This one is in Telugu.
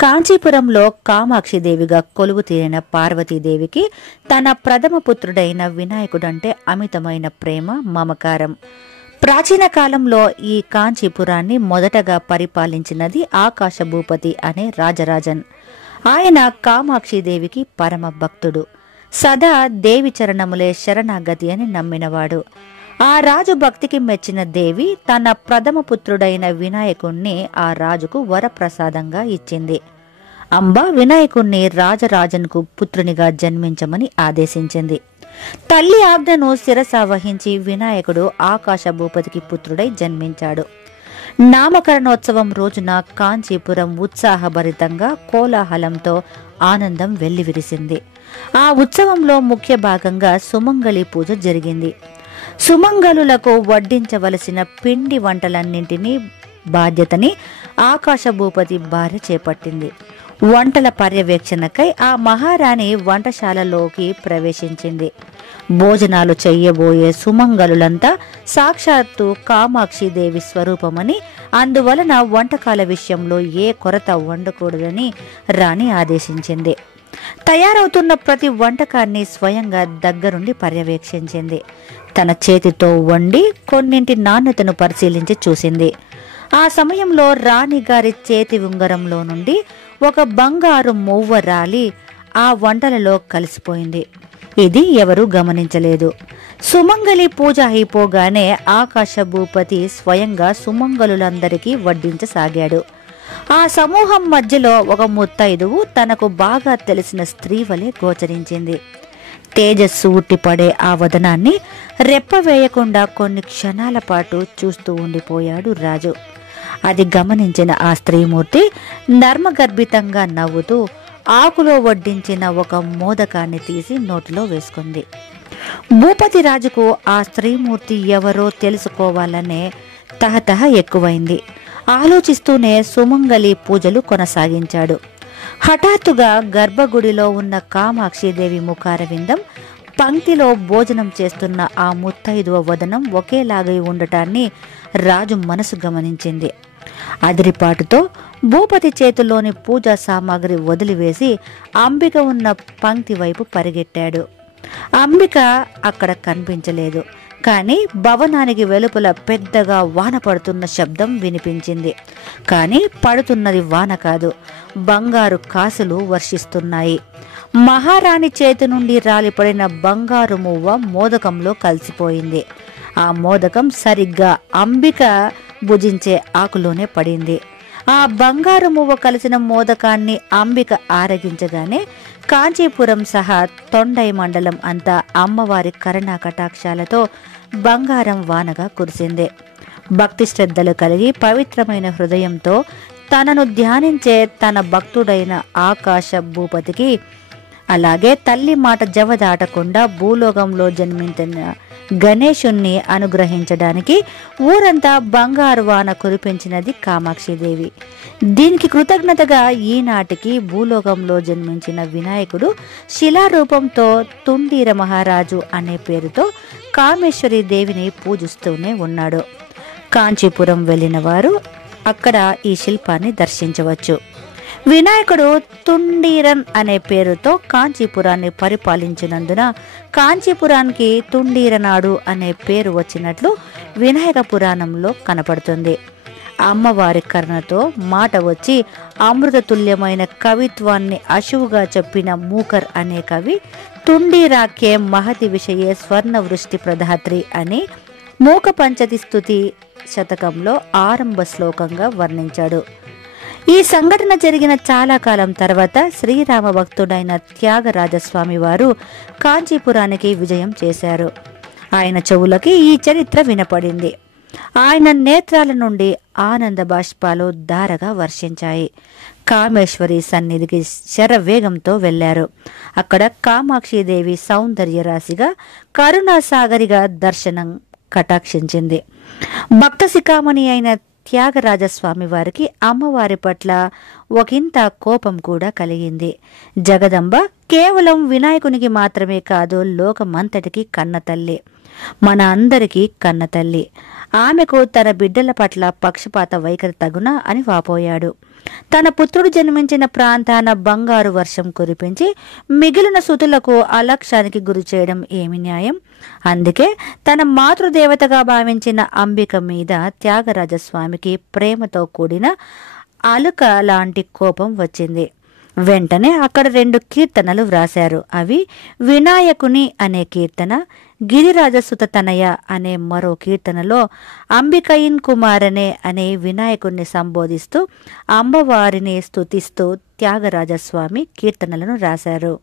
కాంచీపురంలో కామాక్షిదేవిగా కొలువు తీరిన పార్వతీదేవికి తన ప్రథమ పుత్రుడైన వినాయకుడంటే అమితమైన ప్రేమ, మమకారం. ప్రాచీన కాలంలో ఈ కాంచీపురాన్ని మొదటగా పరిపాలించినది ఆకాశభూపతి అనే రాజరాజన్. ఆయన కామాక్షిదేవికి పరమ భక్తుడు. సదా దేవి చరణములే శరణాగతి అని నమ్మినవాడు. ఆ రాజు భక్తికి మెచ్చిన దేవి తన ప్రథమ పుత్రుడైన వినాయకుణ్ణి ఆ రాజుకు వరప్రసాదంగా ఇచ్చింది. అంబ వినాయకుణ్ణి రాజరాజన్కు పుత్రునిగా జన్మించమని ఆదేశించింది. తల్లి ఆజ్ఞను శిరసావహించి వినాయకుడు ఆకాశభూపతికి పుత్రుడై జన్మించాడు. నామకరణోత్సవం రోజున కాంచీపురం ఉత్సాహభరితంగా కోలాహలంతో ఆనందం వెల్లివిరిసింది. ఆ ఉత్సవంలో ముఖ్య భాగంగా సుమంగళి పూజ జరిగింది. సుమంగళులకు వడ్డించవలసిన పిండి వంటలన్నింటినీ బాధ్యతని ఆకాశభూపతి భార్య చేపట్టింది. వంటల పర్యవేక్షణకై ఆ మహారాణి వంటశాలలోకి ప్రవేశించింది. భోజనాలు చెయ్యబోయే సుమంగళులంతా సాక్షాత్తు కామాక్షిదేవి స్వరూపమని, అందువలన వంటకాల విషయంలో ఏ కొరత ఉండకూడదని రాణి ఆదేశించింది. తయారవుతున్న ప్రతి వంటకాన్ని స్వయంగా దగ్గరుండి పర్యవేక్షించింది. తన చేతితో వండి కొన్నింటి నాణ్యతను పరిశీలించి చూసింది. ఆ సమయంలో రాణిగారి చేతి ఉంగరంలో నుండి ఒక బంగారు మువ్వ రాలి ఆ వంటలలో కలిసిపోయింది. ఇది ఎవరూ గమనించలేదు. సుమంగళి పూజ అయిపోగానే ఆకాశభూపతి స్వయంగా సుమంగళులందరికీ వడ్డించసాగాడు. ఆ సమూహం మధ్యలో ఒక ముత్తైదువు తనకు బాగా తెలిసిన స్త్రీ వలె గోచరించింది. తేజస్సు ఉట్టిపడే ఆ వదనాన్ని రెప్పవేయకుండా కొన్ని క్షణాల పాటు చూస్తూ ఉండిపోయాడు రాజు. అది గమనించిన ఆ స్త్రీమూర్తి నర్మగర్భితంగా నవ్వుతూ ఆకులో వడ్డించిన ఒక మోదకాన్ని తీసి నోటిలో వేసుకుంది. భూపతి రాజుకు ఆ స్త్రీమూర్తి ఎవరో తెలుసుకోవాలనే తహతహ ఎక్కువైంది. ఆలోచిస్తూనే సుమంగళి పూజలు కొనసాగించాడు. హఠాత్తుగా గర్భగుడిలో ఉన్న కామాక్షిదేవి ముఖారవిందం, పంక్తిలో భోజనం చేస్తున్న ఆ ముత్తైదువ వదనం ఒకేలాగై ఉండటాన్ని రాజు మనసు గమనించింది. అదిరిపాటుతో భూపతి చేతిలోని పూజా సామాగ్రి వదిలివేసి అంబిక ఉన్న పంక్తి వైపు పరిగెట్టాడు. అంబిక అక్కడ కనిపించలేదు. కానీ భవనానికి వెలుపల పెద్దగా వాన పడుతున్న శబ్దం వినిపించింది. కానీ పడుతున్నది వాన కాదు, బంగారు కాసులు వర్షిస్తున్నాయి. మహారాణి చేతి నుండి రాలిపడిన బంగారు మువ్వ మోదకంలో కలిసిపోయింది. ఆ మోదకం సరిగ్గా అంబిక భుజించే ఆకులోనే పడింది. ఆ బంగారు మువ్వ కలిసిన మోదకాన్ని అంబిక ఆరగించగానే కాంచీపురం సహా తొండై మండలం అంతా అమ్మవారి కరుణా కటాక్షాలతో బంగారం వానగా కురిసింది. భక్తి శ్రద్ధలు కలిగి పవిత్రమైన హృదయంతో తనను ధ్యానించే తన భక్తుడైన ఆకాశ భూపతికి, అలాగే తల్లి మాట జవదాటకుండా భూలోకంలో జన్మించిన గణేశుణ్ణి అనుగ్రహించడానికి ఊరంతా బంగారు వాన కురిపించినది కామాక్షిదేవి. దీనికి కృతజ్ఞతగా ఈనాటికి భూలోకంలో జన్మించిన వినాయకుడు శిలారూపంతో తుండీర మహారాజు అనే పేరుతో కామేశ్వరి దేవిని పూజిస్తూనే ఉన్నాడు. కాంచీపురం వెళ్ళిన వారు అక్కడ ఈ శిల్పాన్ని దర్శించవచ్చు. వినాయకుడు తుండీరన్ అనే పేరుతో కాంచీపురాన్ని పరిపాలించినందున కాంచీపురానికి తుండీరనాడు అనే పేరు వచ్చినట్లు వినాయక పురాణంలో కనపడుతుంది. అమ్మవారి కరుణతో మాట వచ్చి అమృతతుల్యమైన కవిత్వాన్ని అశువుగా చెప్పిన మూకర్ అనే కవి తుండీరాఖ్యే మహతి విషయే స్వర్ణవృష్టి ప్రధాత్రి అని మూక పంచతి స్తుతి శతకంలో ఆరంభ శ్లోకంగా వర్ణించాడు. ఈ సంఘటన జరిగిన చాలా కాలం తర్వాత శ్రీరామ భక్తుడైన త్యాగరాజస్వామి వారు కాంచీపురానికి విజయం చేశారు. ఆయన చెవులకి ఈ చరిత్ర వినపడింది. ఆయన నేత్రాల నుండి ఆనంద బాష్పాలు ధారగా వర్షించాయి. కామేశ్వరి సన్నిధికి శరవేగంతో వెళ్లారు. అక్కడ కామాక్షిదేవి సౌందర్య రాశిగా కరుణాసాగరిగా దర్శనం కటాక్షించింది. భక్త శిఖామణి అయిన త్యాగరాజస్వామి వారికి అమ్మవారి పట్ల ఒకంత కోపం కూడా కలిగింది. జగదంబ కేవలం వినాయకునికి మాత్రమే కాదు, లోకమంతటికి కన్నతల్లి, మన అందరికీ కన్నతల్లి. ఆమెకు తన బిడ్డల పట్ల పక్షపాత వైఖరి తగునా అని వాపోయాడు. తన పుత్రుడు జన్మించిన ప్రాంతాన బంగారు వర్షం కురిపించి మిగిలిన సుతులకు అలక్ష్యానికి గురి చేయడం ఏమి న్యాయం? అందుకే తన మాతృదేవతగా భావించిన అంబిక మీద త్యాగరాజస్వామికి ప్రేమతో కూడిన అలుక లాంటి కోపం వచ్చింది. వెంటనే అక్కడ 2 కీర్తనలు వ్రాశారు. అవి వినాయకుని అనే కీర్తన, గిరిరాజసుత తనయ అనే మరో కీర్తనలో అంబికయిన్ కుమారనే అనే వినాయకుణ్ణి సంబోధిస్తూ అమ్మవారిని స్తుతిస్తూ త్యాగరాజస్వామి కీర్తనలను రాశారు.